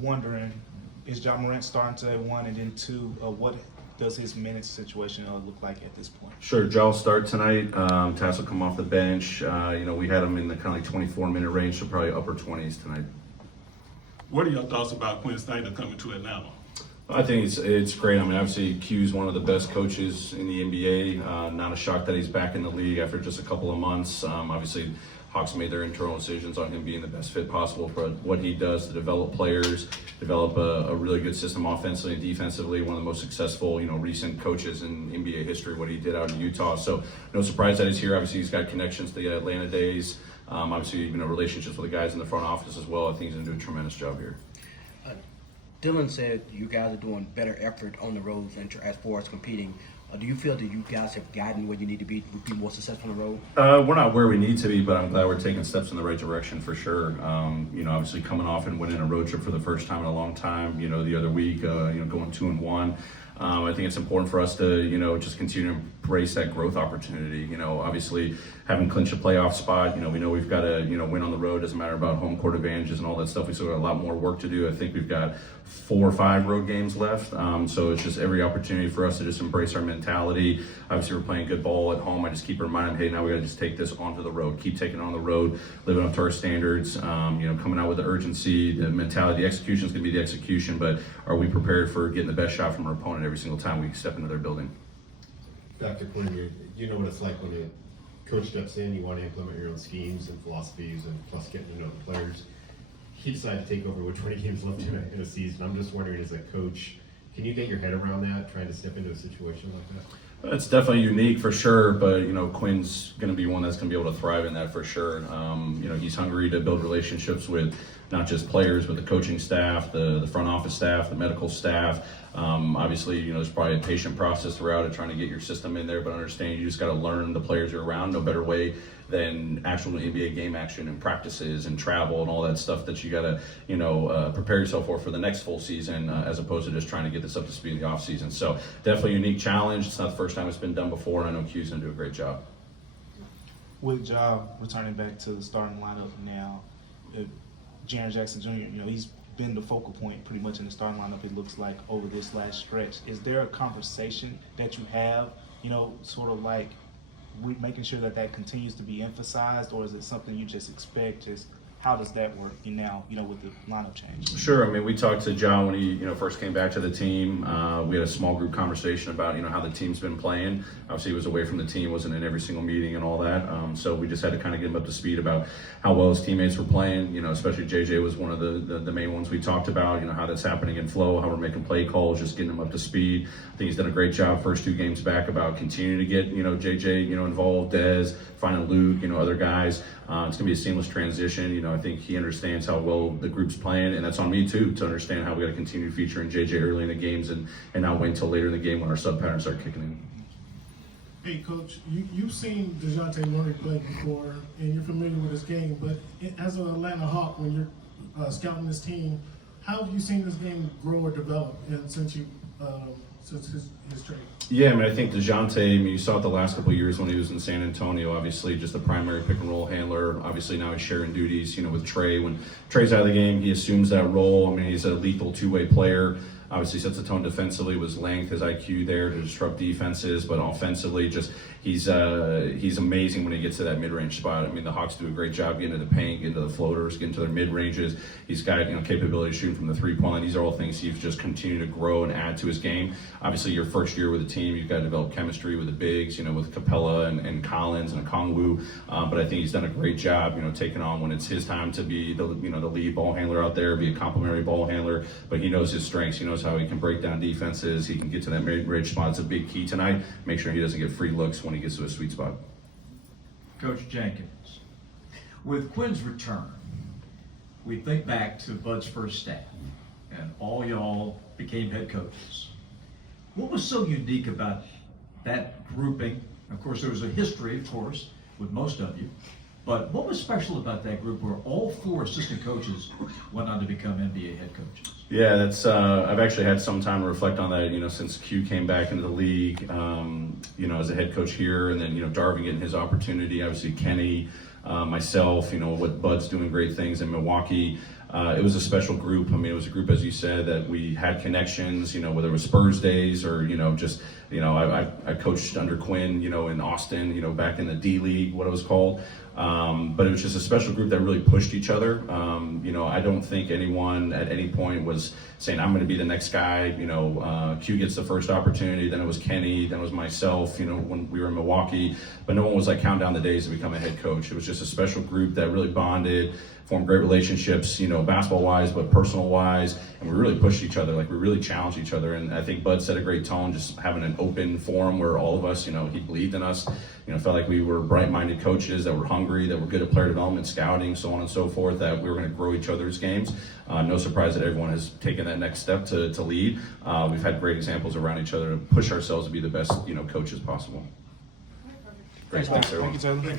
wondering, is Ja Morant starting to one, and then two, what does his minutes situation look like at this point? Sure, Ja will start tonight. Tass will come off the bench. We had him in the kind of like 24-minute range, so probably upper 20s tonight. What are your thoughts about Quinn Snyder coming to Atlanta? I think it's great. I mean, obviously, Q's one of the best coaches in the NBA. Not a shock that he's back in the league after just a couple of months. Obviously, Hawks made their internal decisions on him being the best fit possible for what he does to develop players, develop a really good system offensively and defensively. One of the most successful, recent coaches in NBA history, what he did out in Utah. So no surprise that he's here. Obviously, he's got connections to the Atlanta days. Obviously, relationships with the guys in the front office as well. I think he's going to do a tremendous job here. Dylan said you guys are doing better effort on the road as far as competing. Do you feel that you guys have gotten where you need to be more successful on the road? We're not where we need to be, but I'm glad we're taking steps in the right direction for sure. Obviously coming off and winning a road trip for the first time in a long time, the other week, going 2-1. I think it's important for us to, just continue to embrace that growth opportunity. Obviously having clinched a playoff spot, we know we've got to, win on the road. Doesn't matter about home court advantages and all that stuff. We still got a lot more work to do. I think we've got 4 or 5 road games left. So it's just every opportunity for us to just embrace our mentality. Obviously we're playing good ball at home. I just keep reminding them, hey, now we got to just take this onto the road, keep taking it on the road, living up to our standards, coming out with the urgency, the mentality. The execution is going to be the execution, but are we prepared for getting the best shot from our opponent every single time we step into their building? Dr. Quinn, you know what it's like when a coach steps in, you want to implement your own schemes and philosophies and plus getting to know the players. He decided to take over with 20 games left in a season. I'm just wondering, as a coach, can you get your head around that, trying to step into a situation like that? It's definitely unique for sure, but Quinn's going to be one that's going to be able to thrive in that for sure. He's hungry to build relationships with not just players, but the coaching staff, the front office staff, the medical staff. Obviously, there's probably a patient process throughout it, trying to get your system in there, but understand you just got to learn the players you're around. No better way than actual NBA game action and practices and travel and all that stuff that you got to, prepare yourself for the next full season, as opposed to just trying to get this up to speed in the off season. So definitely a unique challenge. It's not the first time it's been done before, and I know Q's going to do a great job. With Ja returning back to the starting lineup now, Jaren Jackson Jr., he's been the focal point pretty much in the starting lineup, it looks like, over this last stretch. Is there a conversation that you have, sort of like making sure that continues to be emphasized, or is it something you just expect? How does that work now, with the lineup change? Sure. I mean, we talked to John when he, first came back to the team. We had a small group conversation about, how the team's been playing. Obviously, he was away from the team, wasn't in every single meeting and all that. So we just had to kind of get him up to speed about how well his teammates were playing. Especially JJ was one of the main ones we talked about. How that's happening in flow, how we're making play calls, just getting him up to speed. I think he's done a great job first 2 games back about continuing to get, JJ, involved, Dez, finding Luke, other guys. It's going to be a seamless transition. I think he understands how well the group's playing, and that's on me too, to understand how we got to continue featuring JJ early in the games and not wait until later in the game when our sub patterns start kicking in. Hey, Coach, you've seen DeJounte Murray play before, and you're familiar with his game, but as an Atlanta Hawk, when you're scouting this team, how have you seen this game grow or develop since his trade? Yeah, I mean, I think DeJounte, you saw it the last couple of years when he was in San Antonio, obviously just a primary pick and roll handler. Obviously now he's sharing duties, with Trey. When Trey's out of the game, he assumes that role. I mean, he's a lethal 2-way player. Obviously sets the tone defensively with his length, his IQ there to disrupt defenses, but offensively he's amazing when he gets to that mid-range spot. I mean, the Hawks do a great job getting to the paint, getting to the floaters, getting to their mid-ranges. He's got capability of shooting from the 3-point line. These are all things he's just continued to grow and add to his game. Obviously, your first year with the team, you've got to develop chemistry with the bigs, with Capella and Collins and Okongwu. But I think he's done a great job, taking on when it's his time to be the lead ball handler out there, be a complimentary ball handler. But he knows his strengths. He knows how he can break down defenses. He can get to that mid-range spot. It's a big key tonight. Make sure he doesn't get free looks when he gets to a sweet spot. Coach Jenkins, with Quinn's return, we think back to Bud's first staff, and all y'all became head coaches. What was so unique about that grouping? Of course, there was a history, of course, with most of you, but what was special about that group where all 4 assistant coaches went on to become NBA head coaches? Yeah, that's. I've actually had some time to reflect on that. Since Q came back into the league, as a head coach here, and then Darvin getting his opportunity. Obviously, Kenny, myself. What Bud's doing great things in Milwaukee. it was a special group. I mean, it was a group, as you said, that we had connections, you know, whether it was Spurs days or, you know, just, you know, I coached under Quinn, you know, in Austin, you know, back in the D League, what it was called. But it was just a special group that really pushed each other. You know, I don't think anyone at any point was saying, I'm going to be the next guy. You know, Q gets the first opportunity, then it was Kenny, then it was myself, you know, when we were in Milwaukee. But no one was like counting down the days to become a head coach. It was just a special group that really bonded, formed great relationships, you know, basketball-wise, but personal-wise. And we really pushed each other, like we really challenged each other. And I think Bud set a great tone, just having an open forum where all of us, you know, he believed in us, you know, felt like we were bright-minded coaches that were hungry, that were good at player development, scouting, so on and so forth, that we were going to grow each other's games. No surprise that everyone has taken that next step to lead. We've had great examples around each other to push ourselves to be the best, you know, coaches possible. Great, thanks everyone. Thank you, Taylor.